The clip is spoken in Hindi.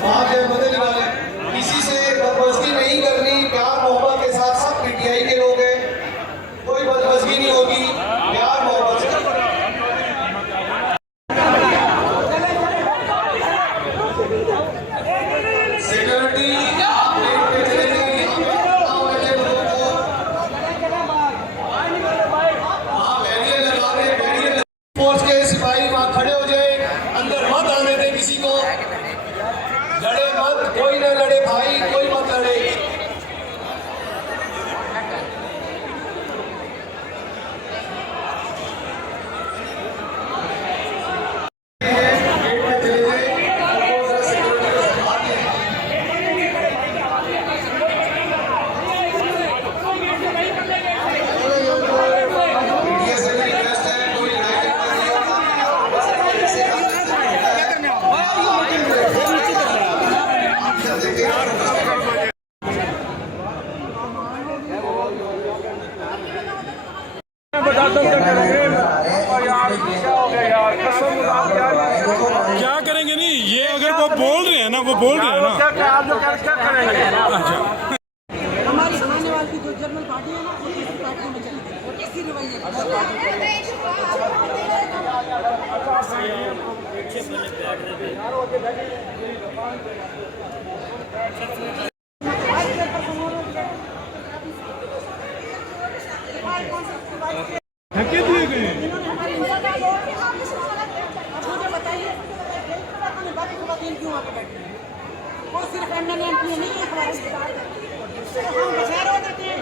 वहाँ पे बदल वाले किसी से बदमस्ती नहीं करनी, प्यार मोहब्बत के साथ। सब पीटीआई के लोग हैं, कोई बदमस्ती नहीं होगी, प्यार मोहब्बत से। सिक्योरिटी आप लेट पे चले जाइए, वहाँ बैरियर लगा दे, बैरियर फोर्स के सिपाही वहाँ खड़े हो जाए, अंदर मत आने दे किसी को, लड़े मत, कोई ना लड़े भाई, कोई मत लड़े। क्या करेंगे? नहीं, ये अगर वो बोल रहे हैं ना, वो बोल रहे हैं ना, आप लोग क्या करेंगे? अच्छा हमारी सामने वाली जो जर्मन पार्टी है ना, वो इसी पार्टी में चली गई और इसी रवैये धक्के दिए गए। मुझे बताइए बाकी वकील क्यों वहाँ पे बैठे हैं? वो सिर्फ एमएलए एमपी नहीं है हमारे सरकार में। हम बशहर हो देते हैं,